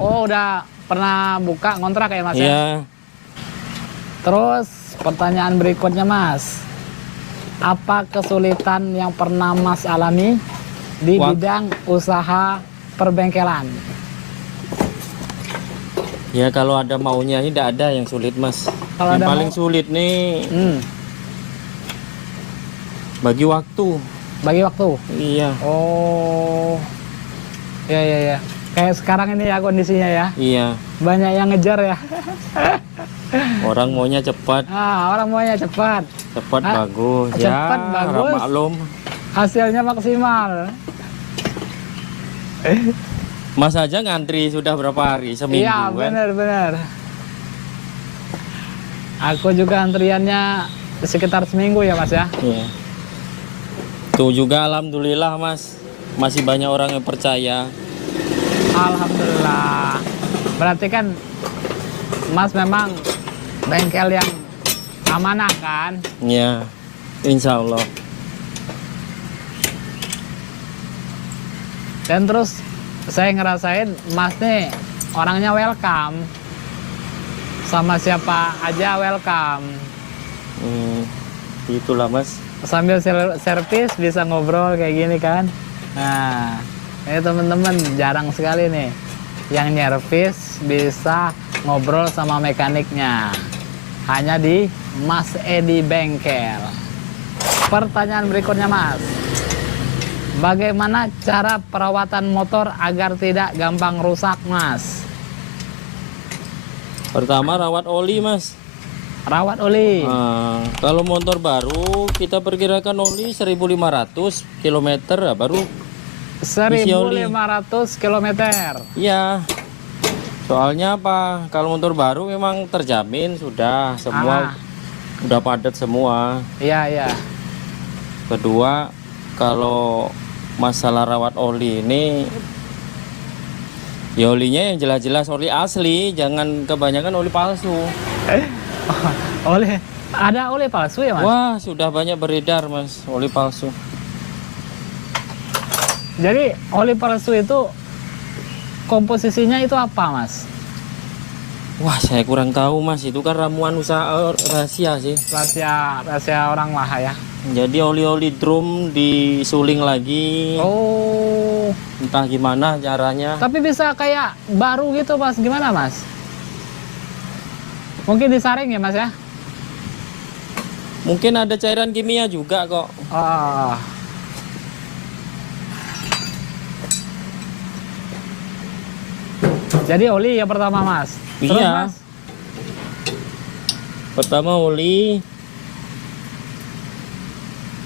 Oh, udah pernah buka ngontrak ya Mas ya? Iya. Terus pertanyaan berikutnya Mas. Apa kesulitan yang pernah Mas alami di bidang usaha perbengkelan? Ya kalau ada maunya ini tidak ada yang sulit Mas. Kalau yang ada paling sulit nih bagi waktu. Bagi waktu? Iya. Oh, ya. Kayak sekarang ini ya kondisinya ya? Iya. Banyak yang ngejar ya? Orang maunya cepat. Orang maunya cepat. Cepat bagus. Cepat Ya, bagus. maklum. Hasilnya maksimal. Mas aja ngantri sudah berapa hari? Seminggu Iya, kan? benar. Aku juga antriannya sekitar seminggu ya Mas ya? Iya. Tuh juga alhamdulillah Mas. Masih banyak orang yang percaya. Alhamdulillah. Berarti kan Mas memang bengkel yang amanah kan? Iya. Insya Allah. Dan terus saya ngerasain Mas nih orangnya welcome. Sama siapa aja welcome. Itulah Mas. Sambil servis bisa ngobrol kayak gini kan. Nah, ini teman-teman jarang sekali nih yang nyervis bisa ngobrol sama mekaniknya. Hanya di Mas Edi Bengkel. Pertanyaan berikutnya Mas. Bagaimana cara perawatan motor agar tidak gampang rusak Mas? Pertama rawat oli Mas. Rawat oli. Kalau motor baru kita perkirakan oli 1.500 km ya, baru 1.500 km. Iya. Soalnya apa? Kalau motor baru memang terjamin sudah semua udah padat semua. Iya. Kedua, kalau masalah rawat oli ini, ya olinya yang jelas-jelas oli asli, jangan kebanyakan oli palsu. Ada oli palsu ya Mas? Wah, sudah banyak beredar Mas, oli palsu. Jadi oli palsu itu komposisinya itu apa Mas? Wah, saya kurang tahu Mas, itu kan ramuan usaha rahasia sih. Rahasia orang lah ya. Jadi oli-oli drum disuling lagi. Oh. Entah gimana caranya. Tapi bisa kayak baru gitu Mas, gimana Mas? Mungkin disaring ya Mas ya? Mungkin ada cairan kimia juga kok. Jadi oli yang pertama Mas. Terus, Iya. Mas? Pertama oli,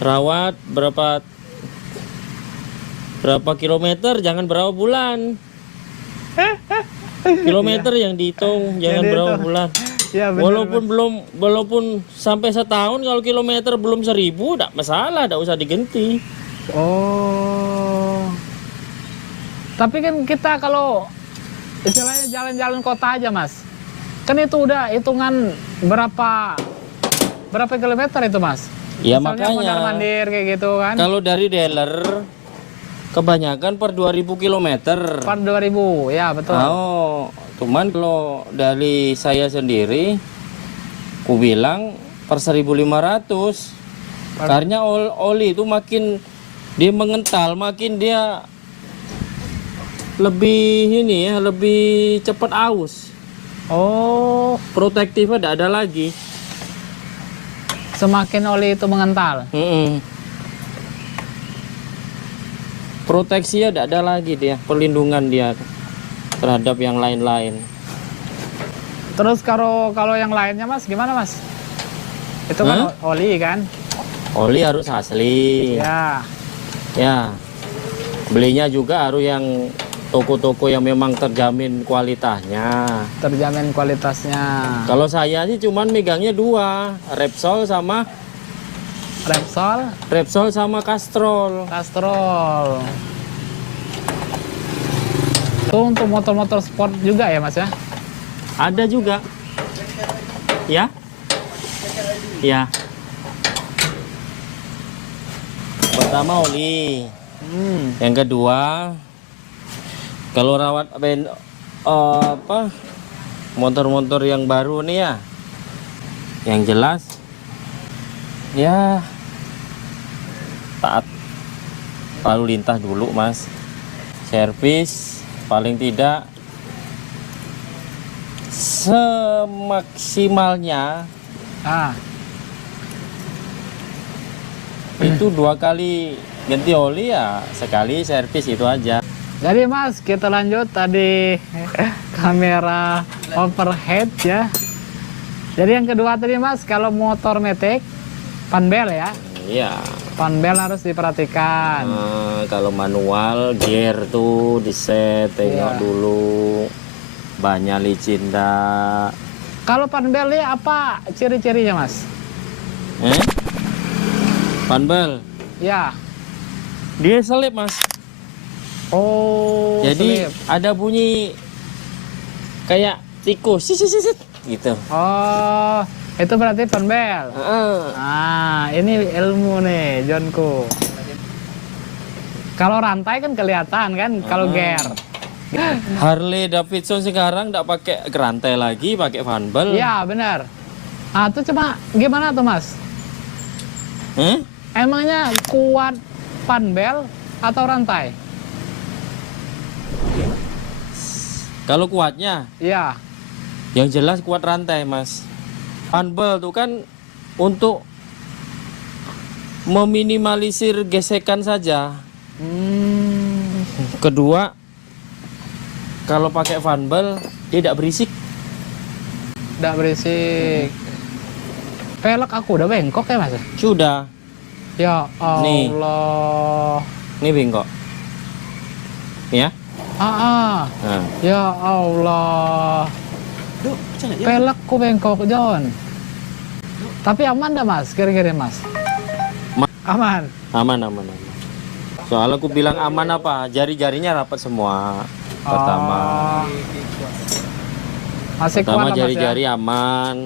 rawat berapa kilometer, jangan berapa bulan. Kilometer yang dihitung, jangan berapa bulan. Ya, bener, Walaupun sampai setahun, kalau kilometer belum 1.000 tidak masalah, tidak usah diganti. Oh. Tapi kan kita kalau istilahnya jalan-jalan kota aja Mas, kan itu udah hitungan berapa kilometer itu Mas? Ya misalnya makanya mondar-mandir kayak gitu kan. Kalau dari dealer kebanyakan per 2.000 km. Per 2.000, ya betul. Cuman kalau dari saya sendiri, ku bilang per 1.500. Karena oli itu makin dia mengental, makin dia lebih cepat aus. Oh, Protektifnya tidak ada lagi. semakin oli itu mengental. Proteksinya tidak ada lagi dia, perlindungan dia terhadap yang lain-lain. Terus kalau yang lainnya Mas, gimana Mas? Itu kan oli kan? Oli harus asli. Ya. Belinya juga harus yang toko-toko yang memang terjamin kualitasnya. Kalau saya sih cuman megangnya 2, Repsol sama Castrol. Itu untuk motor-motor sport juga ya Mas ya? Ada juga. Ya. Pertama oli. Yang kedua, kalau apa motor-motor yang baru nih ya, yang jelas ya taat lalu lintas dulu mas, servis paling tidak semaksimalnya itu 2 kali ganti oli ya, sekali servis itu aja. Jadi mas, kita lanjut tadi kamera overhead ya. Jadi yang kedua tadi mas, kalau motor metik panbel ya, Iya. panbel harus diperhatikan. Kalau manual gear tuh diset, tengok Iya. dulu banyak licin dah. Kalau panbel ya apa ciri-cirinya mas? Panbel Ya, dia selip mas. oh Jadi selip. ada bunyi kayak tikus sisit gitu. Oh itu berarti panbel. Ah, ini ilmu nih, Johnku. Kalau rantai kan kelihatan kan, kalau gear. Harley Davidson sekarang nggak pakai rantai lagi, pakai vanbel. Iya, benar. Ah, itu cuma gimana tuh, Mas? Emangnya kuat panbel atau rantai? Kalau kuatnya, Iya. yang jelas kuat rantai, Mas. Vanbel tuh kan untuk meminimalisir gesekan saja. Kedua, kalau pakai vanbel tidak berisik. Nggak berisik. Pelek aku udah bengkok ya, Mas? Sudah, Ya Nih. Allah. ini bengkok. Ya. Ah. Nah. Ya Allah. Pelekku bengkok, John. Tapi aman dah, Mas? Kira-kira, Mas? Aman. Aman. Soalnya aku bilang aman apa? Jari-jarinya rapat semua. Pertama. Oh. Masih kuat Pertama lah, Mas, ya? jari-jari aman.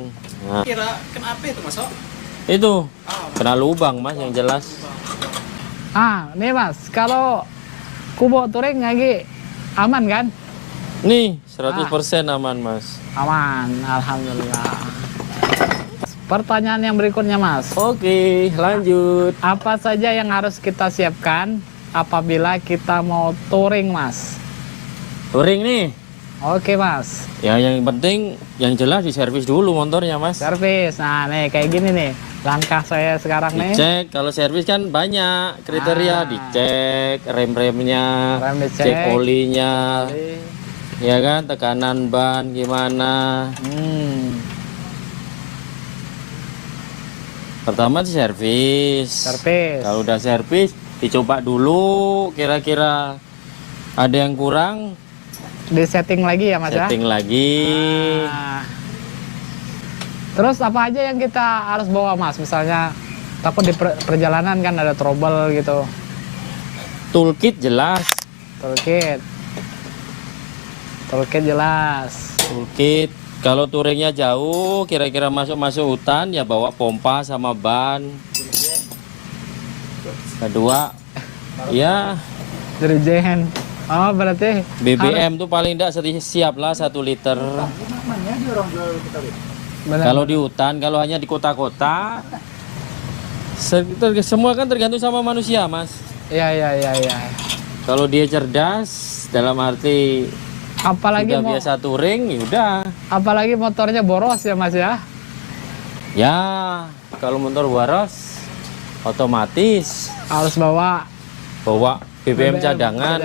Nah, Kira kenapa itu Mas? itu kena lubang mas yang jelas. Ah, nih Mas, kalau kubo touring lagi aman kan? Nih 100% aman mas. Aman, alhamdulillah. Pertanyaan yang berikutnya Mas, Oke, lanjut. apa saja yang harus kita siapkan apabila kita mau touring Mas? Touring nih. Oke Mas, Ya yang penting yang jelas diservis dulu motornya mas. servis. Nah nih kayak gini nih, langkah saya sekarang nih. Dicek, kalau servis kan banyak kriteria. Dicek rem-remnya, Rem dicek. cek olinya, ya kan, tekanan ban gimana. Pertama diservis. Servis. Kalau udah servis, dicoba dulu kira-kira ada yang kurang, Di setting lagi ya Mas ya? setting lagi. Nah. Terus apa aja yang kita harus bawa Mas? Misalnya takut di perjalanan kan ada trouble gitu. Toolkit jelas. Toolkit. Toolkit jelas. Toolkit. Kalau touringnya jauh, kira-kira masuk-masuk hutan, ya bawa pompa sama ban. Kedua, ya Dirijen. Oh berarti BBM tuh paling tidak siap lah 1 liter. benar. Kalau di hutan, kalau hanya di kota-kota, semua kan tergantung sama manusia, mas. Iya. Kalau dia cerdas, dalam arti Apalagi udah mau, biasa touring, ya udah. apalagi motornya boros ya Mas ya. Ya, kalau motor waras, otomatis Harus bawa bawa BBM cadangan.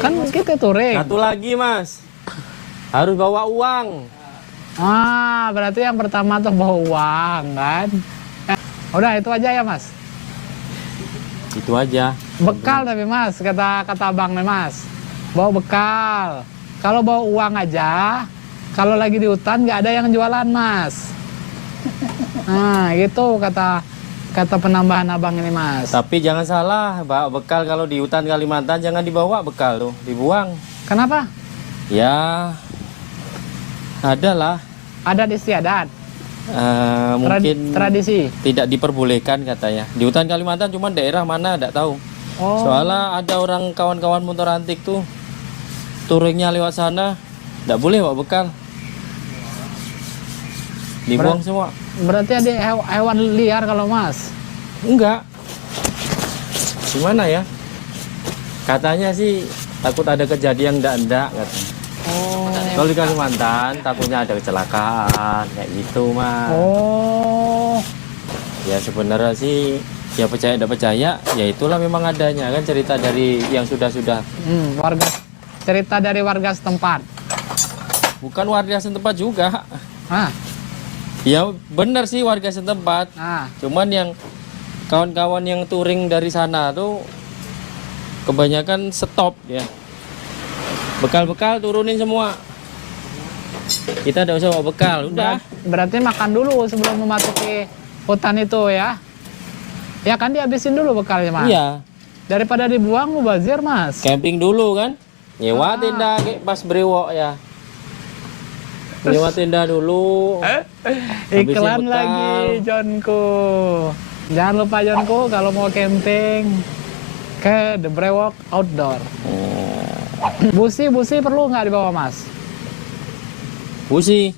Kan kita touring. Satu lagi, mas, harus bawa uang. Ah, berarti yang pertama tuh bawa uang kan. Udah itu aja ya Mas. Itu aja. Bekal tapi Mas, kata abang nih Mas. Bawa bekal. Kalau bawa uang aja, kalau lagi di hutan nggak ada yang jualan Mas. Nah gitu kata penambahan abang ini Mas. Tapi jangan salah, bawa bekal kalau di hutan Kalimantan jangan dibawa bekal tuh, dibuang. Kenapa? Ya, ada lah. Adat istiadat, Mungkin tradisi. tidak diperbolehkan katanya. Di hutan Kalimantan cuma daerah mana tidak tahu. Oh, Soalnya ada orang kawan-kawan motor antik tuh touringnya lewat sana, nggak boleh bawa bekal. Dibuang semua. Berarti ada hewan liar kalau Mas. Enggak. Gimana ya? Katanya sih takut ada kejadian enggak katanya. Oh. Kalau di Kalimantan takutnya ada kecelakaan kayak gitu, Mas. Oh. Ya sebenarnya sih ya percaya tidak percaya, ya itulah memang adanya kan cerita dari yang sudah-sudah. Cerita dari warga setempat. Bukan warga setempat juga. Ah. Ya benar sih warga setempat. Ah. Cuman yang kawan-kawan yang touring dari sana tuh kebanyakan stop ya. Bekal-bekal turunin semua. Kita tidak usah bawa bekal, udah. Berarti makan dulu sebelum memasuki hutan itu ya. Ya kan dihabisin dulu bekalnya, Mas. Iya. Daripada dibuang mubazir, Mas. Camping dulu kan. Nyewa tenda kayak pas brewok ya. Nyewa tenda dulu. Habisin Iklan bekal. lagi, Jonku. Jangan lupa Jonku kalau mau camping ke The Brewok Outdoor. Busi perlu nggak dibawa, Mas? Busi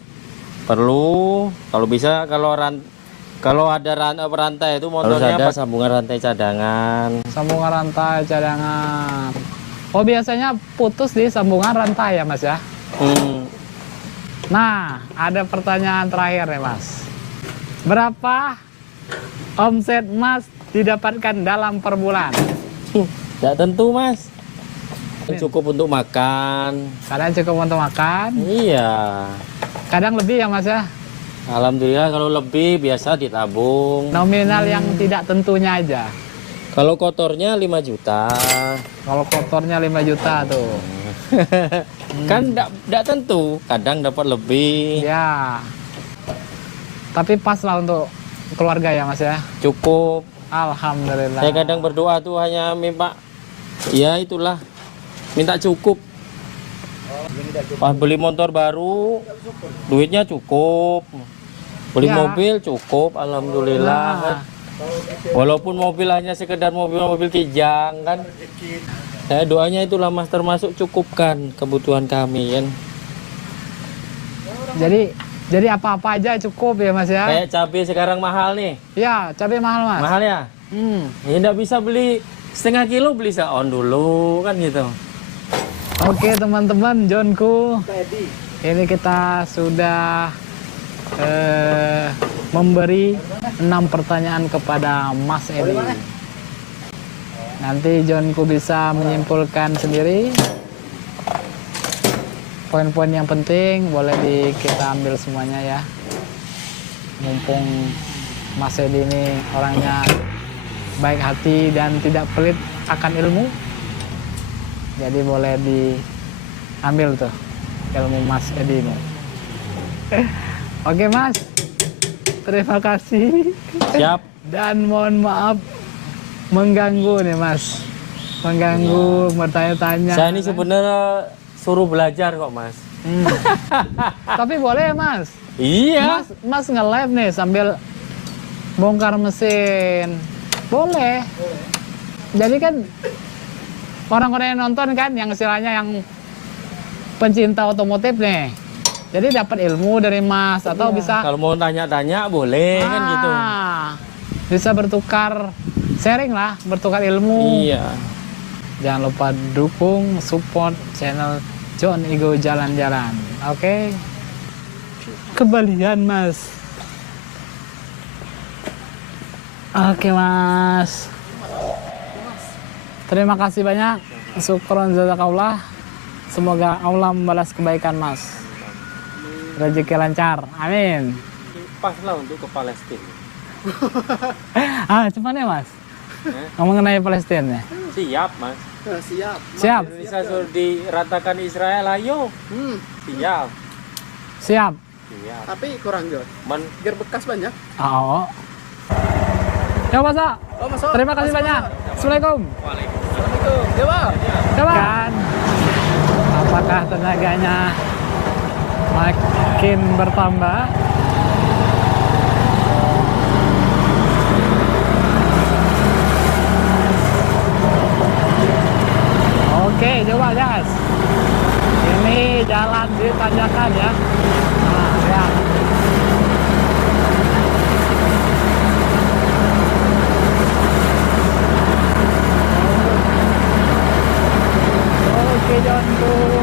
perlu, kalau bisa kalau ada rantai itu motornya ada sambungan rantai cadangan. Sambungan rantai cadangan. Oh, biasanya putus di sambungan rantai ya, Mas ya? Nah, ada pertanyaan terakhir nih, Mas. Berapa omset Mas didapatkan dalam per bulan? Tidak tentu, Mas. Cukup untuk makan. Kadang cukup untuk makan, Iya. kadang lebih ya, Mas ya? Alhamdulillah kalau lebih biasa ditabung. Nominal yang tidak tentunya aja. Kalau kotornya 5 juta. Kalau kotornya 5 juta tuh. Kan tidak tentu, kadang dapat lebih. Ya. Tapi pas lah untuk keluarga ya, Mas ya? Cukup. Alhamdulillah. Saya kadang berdoa tuh hanya minta, ya itulah, minta cukup. Pas beli motor baru, duitnya cukup. Beli Ya. mobil cukup, alhamdulillah. Nah. Walaupun mobil hanya sekedar mobil kijang kan. Saya doanya itulah Mas, termasuk cukupkan kebutuhan kami kan. Jadi apa-apa aja cukup ya, Mas ya? Kayak cabai sekarang mahal nih. Ya, cabai mahal, Mas. Mahal ya? Ya nggak bisa beli setengah kilo, beli seon dulu kan gitu. Oke, teman-teman, Jonku. Ini kita sudah memberi 6 pertanyaan kepada Mas Edi. Nanti Jonku bisa menyimpulkan sendiri. Poin-poin yang penting boleh kita ambil semuanya ya. Mumpung Mas Edi ini orangnya baik hati dan tidak pelit akan ilmu. Jadi boleh diambil tuh ilmu Mas Edi ini. Oke, Mas. Terima kasih. Siap. Dan mohon maaf mengganggu nih, Mas. Mengganggu, bertanya-tanya. Saya ini sebenarnya suruh belajar kok, Mas. Tapi boleh ya, Mas? Iya. Mas nge-live nih sambil bongkar mesin. Boleh. Jadi kan orang-orang yang nonton kan, yang istilahnya yang pencinta otomotif nih. Jadi dapat ilmu dari Mas atau bisa Kalau mau tanya-tanya boleh kan gitu. Bisa bertukar sharing lah, bertukar ilmu. Iya. Jangan lupa dukung, support channel John Igo Jalan-Jalan. Oke. Kembalian, Mas. Oke, Mas. Terima kasih banyak. Syukron jazakallah. Semoga Allah membalas kebaikan, Mas. Rezeki lancar. Amin. Pas lah untuk ke Palestina. Cuman ya, Mas? Mengenai Palestina. Siap, Mas. Siap. Indonesia sudah diratakan Israel, ayo. Siap. Siap. Siap. Tapi kurang Jod. Gear bekas banyak. Oh. Ya, Mas. Oh, masuk. Terima kasih banyak. Assalamualaikum. Assalamualaikum. Dewa. Kan, apakah tenaganya makin bertambah? Oke, coba gas. Nih jalan di tanjakan ya. Nah, ya. Oke, Jonku.